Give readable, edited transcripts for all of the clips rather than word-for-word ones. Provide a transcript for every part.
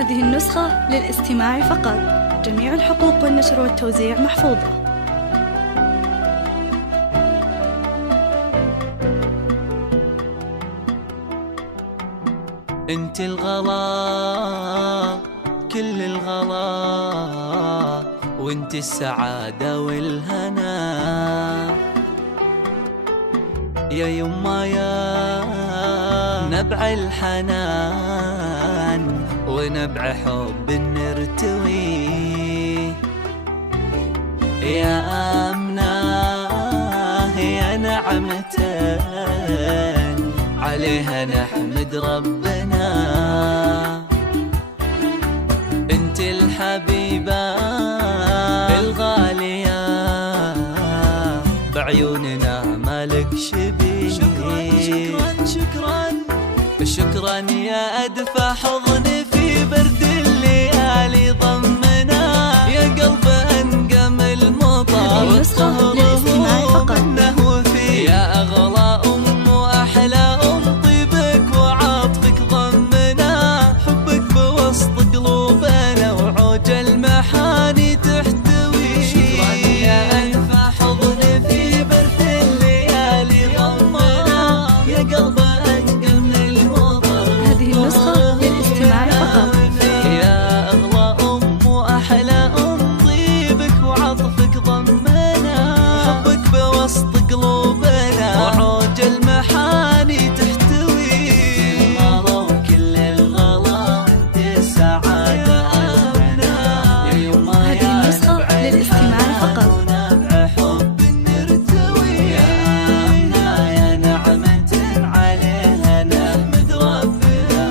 هذه النسخة للاستماع فقط. جميع الحقوق والنشر والتوزيع محفوظة. انت الغلا كل الغلا، وانت السعادة والهنا يا يما يا نبع الحنان ونبع حب نرتوي، يا آمنة يا نعمة عليها نحمد ربنا. انت الحبيبة الغالية بعيوننا مالك شبيه. شكرا شكرا شكرا شكرا يا أدفى حضن في برد الليالي ضمنا، يا قلب أنقم المطر والطهر منه وفي، يا أغلى أم وأحلى أم طيبك وعاطفك ضمنا، حبك بوسط قلوبنا وعوج المحاني تحتوي. شكرا يا أدفى حضن في برد الليالي ضمنا، يا قلب أنقم المطر. هذه النسخة للاستماع فقط. يا أغلى أم وأحلى أم طيبك وعطفك ضمنا، حبك بوسط قلوبنا وعوج المحاني تحتوي. الغلا وكل الغلا وانت السعادة أهلنا، يا يما يا نبع الحنان ونبع حب نرتوي، يا آمنة يا نعمة عليها نحمد ربنا.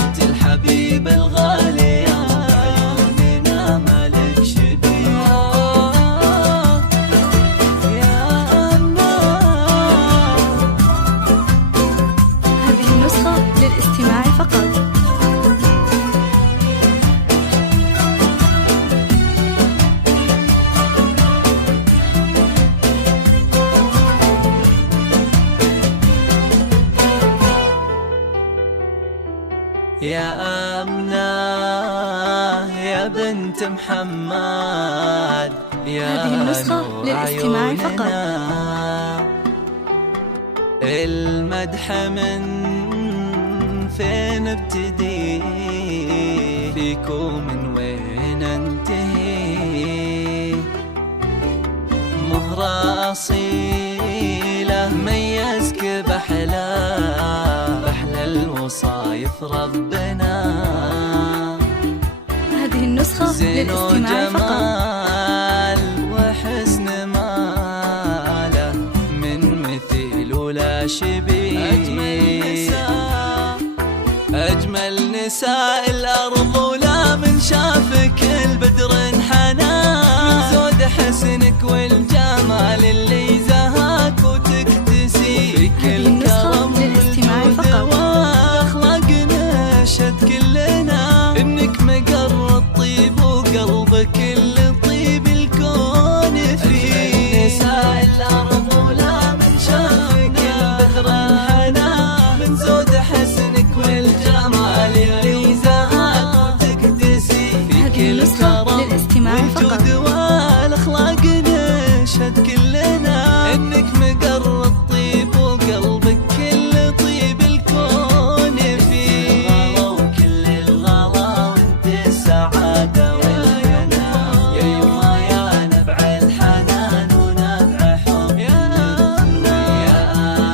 انت الحبيبة الغالية بعيوننا مالك شبيه، يا آمنة. هذه النسخة للاستماع فقط. يا آمنة يا بنت محمد، يا هذه النسخة نور للاستماع فقط. عيوننا. المدح من فين ابتدي فيكم من وين انتهي، مهرة أصيلة ميزك بحلى الوصايف ربنا. هذه النسخة زين للاستماع فقط. وجمال وحسن ماله من مثيل ولا شبيه، أجمل نساء الأرض ولا من شافك البدر انحنى، من زود حسنك والجمال اللي زهاك وتكتسي، فيك الكرم والجود واخلاقنا شد كلنا، انك مقر الطيب وقلبك اللي طيب الكون فيه. نساء الأرض ولا من شافك البدر انحنى، من زود حسنك والجمال اللي زهاك وتكتسي، فيك الكرم والجود والاخلاق نشهد كلنا، انك مقر الطيب وقلبك اللي طيب الكون فيه. الغلا وكل الغلا وانت السعادة والهنا، يا يما يا نبع الحنان ونبع حب نرتوي، يا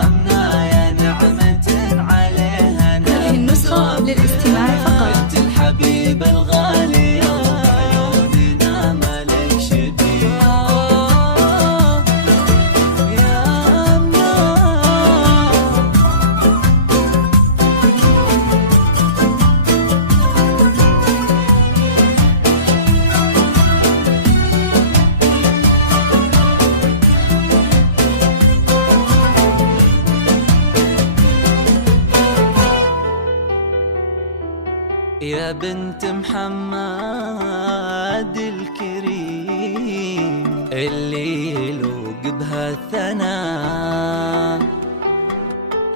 آمنة يا نعمة عليها هذه النسخة للاستماع فقط. انت الحبيبة الغالية بعيوننا مالك شبيه، يا آمنة. يا بنت محمد الكريم اللي يلوق بها الثناء،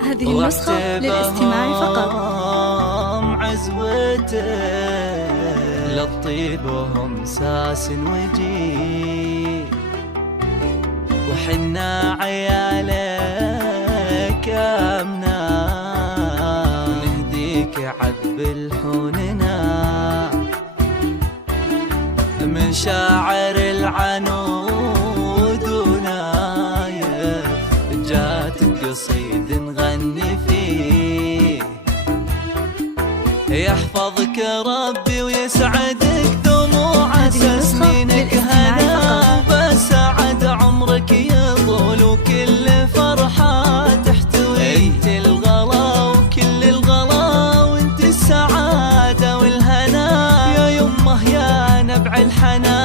هذه النسخة للاستماع فقط. عزوته الطيب وهم ساس وجيه، وحنا عيالك امنا نهديك عذب الحوننا، من شاعر العنود ونايف جاتك قصيد نغني فيه، يحفظك ربي ويسعدك دموع اساس منك هنا، بسعد عمرك يطول وكل فرحة تحتوي، انت الغلا وكل الغلا وانت السعادة والهنا، يا يمه يا نبع الحنان.